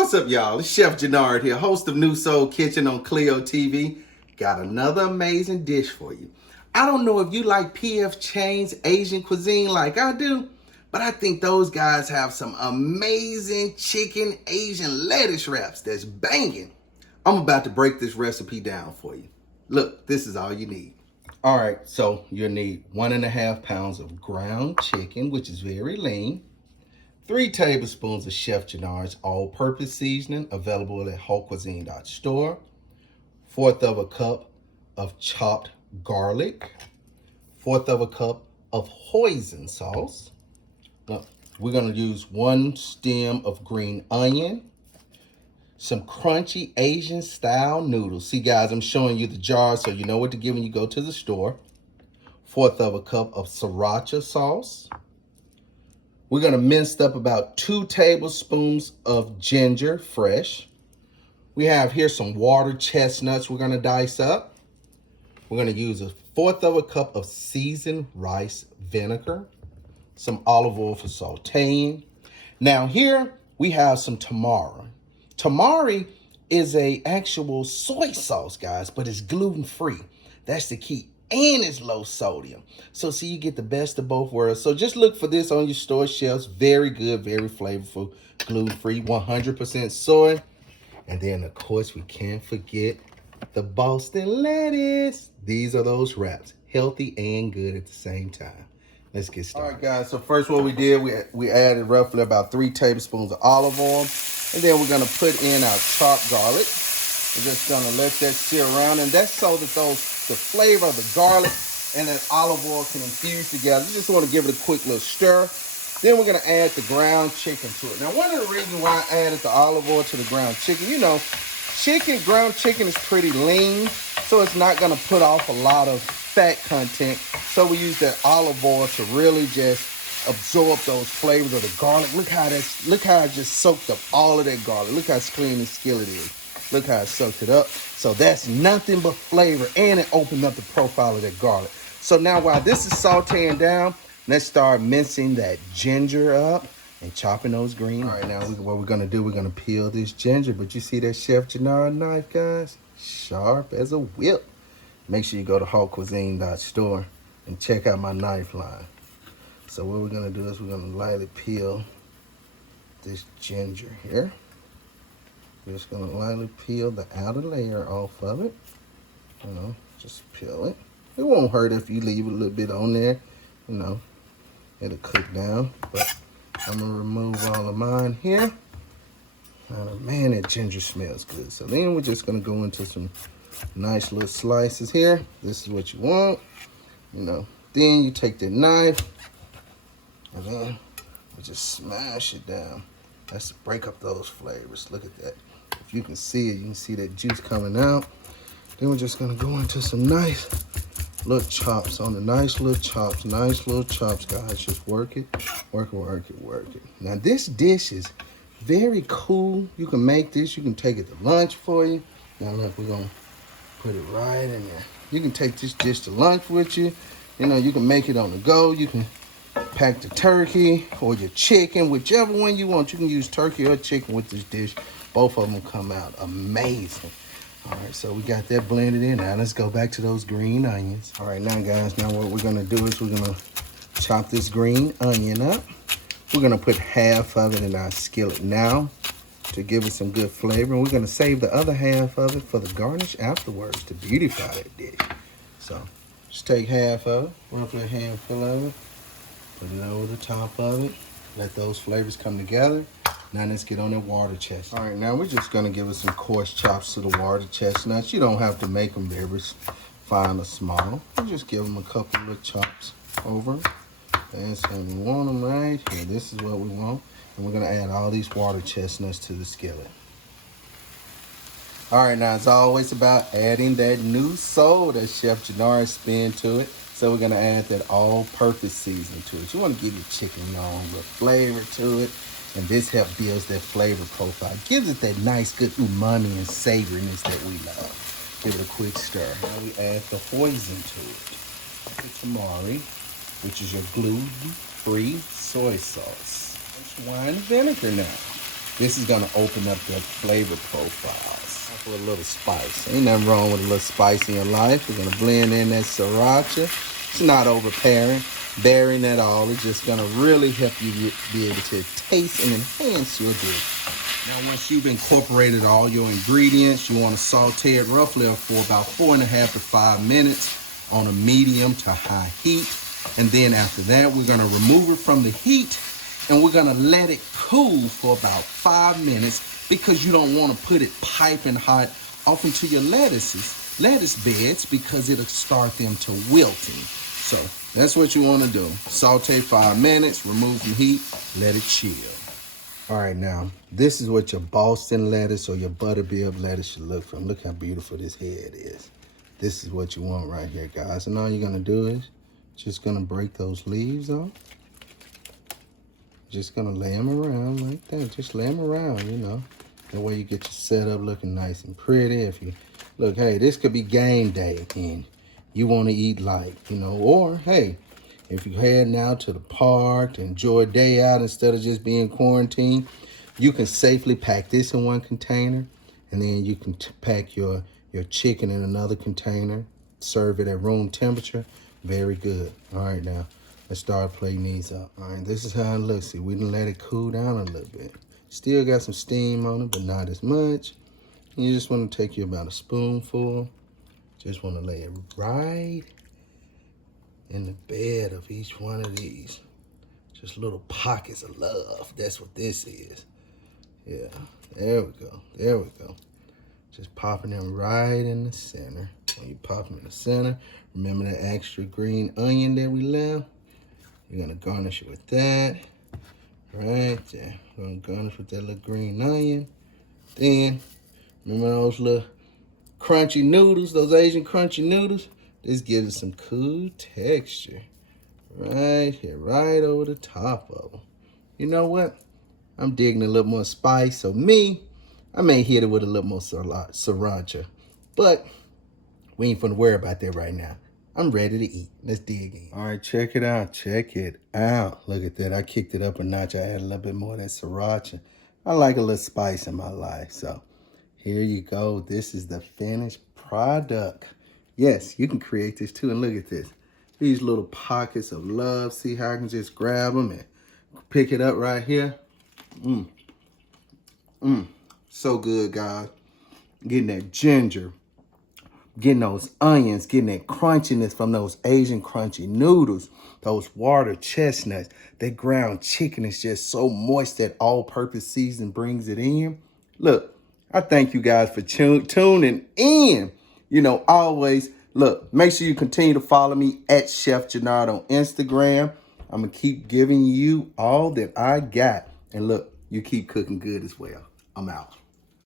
What's up, y'all? It's Chef Jernard here, host of New Soul Kitchen on Clio TV. Got another amazing dish for you. I don't know if you like P.F. Chang's Asian cuisine like I do, but I think those guys have some amazing chicken Asian lettuce wraps that's banging. I'm about to break this recipe down for you. Look, this is all you need. All right, so you'll need 1.5 pounds of ground chicken, which is very lean. 3 tablespoons of Chef Jernard's all-purpose seasoning, available at wholecuisine.store. 1/4 of a cup of chopped garlic. 1/4 of a cup of hoisin sauce. Now, we're going to use 1 stem of green onion. Some crunchy Asian style noodles. See, guys, I'm showing you the jar so you know what to get when you go to the store. 1/4 of a cup of sriracha sauce. We're going to mince up about 2 tablespoons of ginger, fresh. We have here some water chestnuts we're going to dice up. We're going to use 1/4 of a cup of seasoned rice vinegar. Some olive oil for sauteing. Now here we have some tamari. Tamari is a actual soy sauce, guys, but it's gluten-free. That's the key. And it's low sodium. So see, you get the best of both worlds. So just look for this on your store shelves. Very good, very flavorful, gluten-free, 100% soy. And then, of course, we can't forget the Boston lettuce. These are those wraps. Healthy and good at the same time. Let's get started. All right, guys. So first what we did, we added roughly about 3 tablespoons of olive oil. And then we're going to put in our chopped garlic. We're just going to let that sear around. And that's so that the flavor of the garlic and that olive oil can infuse together. You just want to give it a quick little stir. Then we're going to add the ground chicken to it. Now, one of the reasons why I added the olive oil to the ground chicken, you know, ground chicken is pretty lean, so it's not going to put off a lot of fat content. So we use that olive oil to really just absorb those flavors of the garlic. Look how I just soaked up all of that garlic. Look how clean the skillet is. Look how I soaked it up. So that's nothing but flavor, and it opened up the profile of that garlic. So now while this is sauteing down, let's start mincing that ginger up and chopping those green. All right, now what we're gonna do, we're gonna peel this ginger, but you see that Chef Jernard knife, guys? Sharp as a whip. Make sure you go to wholecuisine.store and check out my knife line. So what we're gonna do is we're gonna lightly peel this ginger here. We're just gonna lightly peel the outer layer off of it. You know, just peel it. It won't hurt if you leave a little bit on there. You know, it'll cook down. But I'm gonna remove all of mine here. Man, that ginger smells good. So then we're just gonna go into some nice little slices here. This is what you want. You know, then you take the knife and then we just smash it down. That's to break up those flavors. Look at that. If you can see it, you can see that juice coming out. Then we're just gonna go into some nice little chops on the nice little chops, guys. Just work it, work it. Now this dish is very cool. You can make this, you can take it to lunch for you. Now look, we're gonna put it right in there. You can take this dish to lunch with you. You know, you can make it on the go. You can pack the turkey or your chicken, whichever one you want. You can use turkey or chicken with this dish. Both of them will come out amazing. All right, so we got that blended in. Now let's go back to those green onions. All right, now guys, now what we're gonna do is we're gonna chop this green onion up. We're gonna put half of it in our skillet now to give it some good flavor. And we're gonna save the other half of it for the garnish afterwards to beautify that dish. So just take half of it, roughly a handful of it, put it over the top of it, let those flavors come together. Now let's get on that water chestnut. All right, now we're just gonna give it some coarse chops to the water chestnuts. You don't have to make them very fine or small. You just give them a couple of chops over. And so we want them right here. This is what we want. And we're gonna add all these water chestnuts to the skillet. All right, now it's always about adding that new soul that Chef Jernard spin to it. So we're gonna add that all-purpose seasoning to it. You wanna give your chicken your own little flavor to it. And this helps build that flavor profile. Gives it that nice, good umami and savoriness that we love. Give it a quick stir. Now we add the hoisin to it. The tamari, which is your gluten-free soy sauce. It's wine vinegar now. This is gonna open up their flavor profiles. For a little spice. Ain't nothing wrong with a little spice in your life. We're gonna blend in that sriracha. It's not bearing at all. It's just gonna really help you be able to taste and enhance your dish. Now, once you've incorporated all your ingredients, you want to saute it roughly for about 4.5 to 5 minutes on a medium to high heat. And then after that, we're going to remove it from the heat and we're going to let it cool for about 5 minutes because you don't want to put it piping hot off into your lettuce beds because it'll start them to wilting. So that's what you want to do. Saute 5 minutes, remove from heat, let it chill. All right, now, this is what your Boston lettuce or your Butterbeer lettuce should look from. Look how beautiful this head is. This is what you want right here, guys. And all you're gonna do is just gonna break those leaves off. Just gonna lay them around like that. Just lay them around, you know. That way you get your setup looking nice and pretty. If you, look, hey, this could be game day and you wanna eat light, you know, or hey, if you're heading out to the park to enjoy a day out instead of just being quarantined, you can safely pack this in one container, and then you can pack your chicken in another container, serve it at room temperature. Very good. All right, now, let's start plating these up. All right, this is how it looks. See, we done let it cool down a little bit. Still got some steam on it, but not as much. And you just want to take you about a spoonful. Just want to lay it right in the bed of each one of these. Just little pockets of love. That's what this is. Yeah, there we go. There we go. Just popping them right in the center. When you pop them in the center, remember that extra green onion that we left? You're gonna garnish it with that. Right there. We're gonna garnish with that little green onion. Then, remember those little crunchy noodles, those Asian crunchy noodles? This gives it some cool texture. Right here, right over the top of them. You know what? I'm digging a little more spice. So I may hit it with a little more sriracha. But we ain't finna worry about that right now. I'm ready to eat. Let's dig in. All right, check it out. Check it out. Look at that. I kicked it up a notch. I added a little bit more of that sriracha. I like a little spice in my life. So here you go. This is the finished product. Yes, you can create this too. And look at this. These little pockets of love. See how I can just grab them and pick it up right here. So good, guys. Getting that ginger. Getting those onions. Getting that crunchiness from those Asian crunchy noodles. Those water chestnuts. That ground chicken is just so moist that all-purpose season brings it in. Look, I thank you guys for tuning in. You know, always, look, make sure you continue to follow me at Chef Jernard on Instagram. I'm going to keep giving you all that I got. And look, you keep cooking good as well. I'm out.